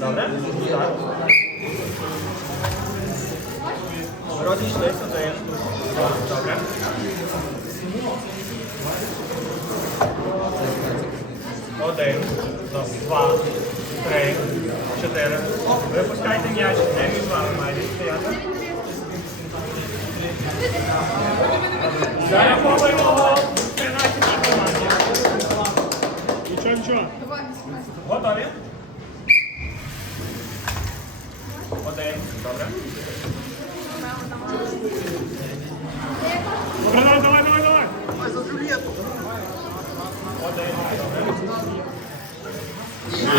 Добре? Так. Розійшлися один. Добре. Один, два, три, чотири. Випускайте м'яч, не між вами має стояти. Зараховуємо гол 13 команді. Нічого, нічого. Готові? Один. Добре. Добре, давай, давай, давай, давай. Один. Добре.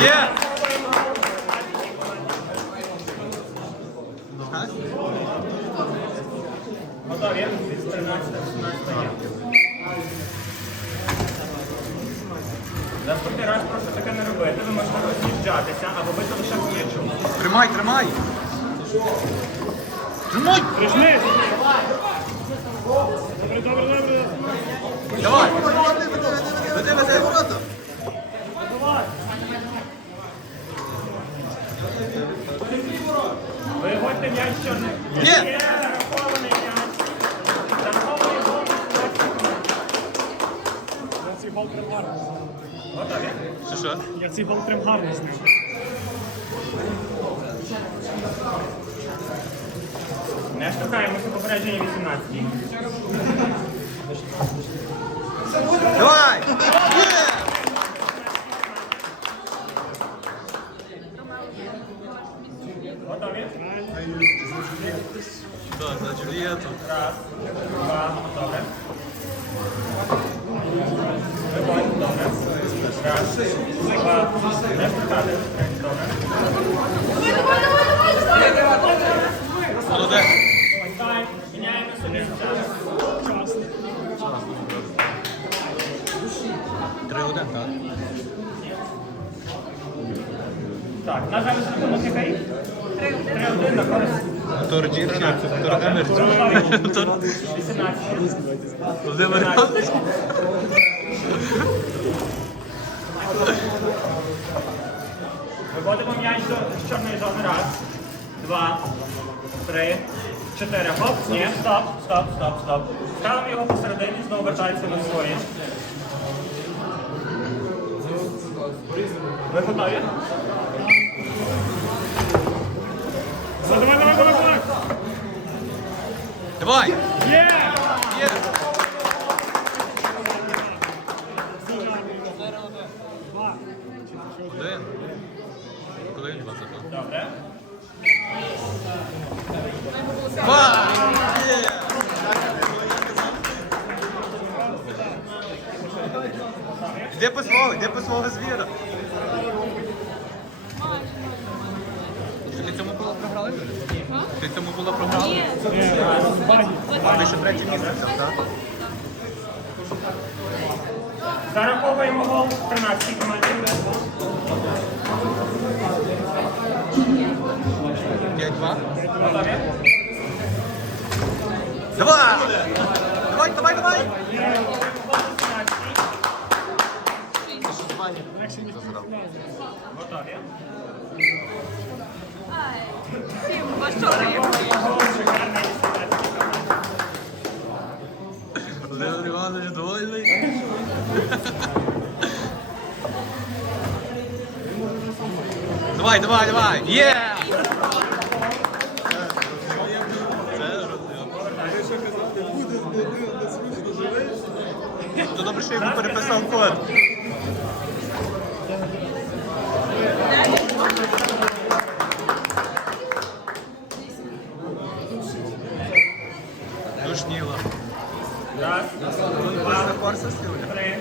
Є! Готові? 13, 18. Наступний раз просто таке не робити. Ви можете роз'їжджатися або бити лише в. Тримай, тримай! Тримай! Прижми. Добре, добре, добре. Давай! Веди, веди! Виводьте м'яч, що не Є! Є зарахований м'яч. Зараховує гол Я цей гол прям гарно. Що що? Я цей гол прям гарно з ним. Не штукаємося попередження 18. Давай! Є! Готові? Так, за Джулієту. Раз, два, добре. Виводь, добре. Раз, два, не штукати. Добре. Три-один, так? Так, на жаль, рахунок який? 3-1 на користь. Тор Джірчі, Тор Тор 18. Володимир Іванович. Виводимо м'яч до чорної зони. Раз, два, три, чотири. Хоп, ні, стоп, стоп, стоп, стоп. Ставимо його посередині, знову вертається на своє. Ви готові? Давай, давай, давай, давай. Давай! Є! Є! Два. Один. Коли він вас забив? Добре. Два! Є! Де по свого, де по свого звіра? Ти цьому було програли? Ти цьому було програли? А ви ще третє місце так? Зараховуємо гол 13 команді. 5-2. Давай! Давай, давай, давай! Легше ніж Готові? Бачок. Володимир Іванович довольний. Давай, давай, давай! Є! То добре, що я йому переписав код. Душнило. Раз, два, три.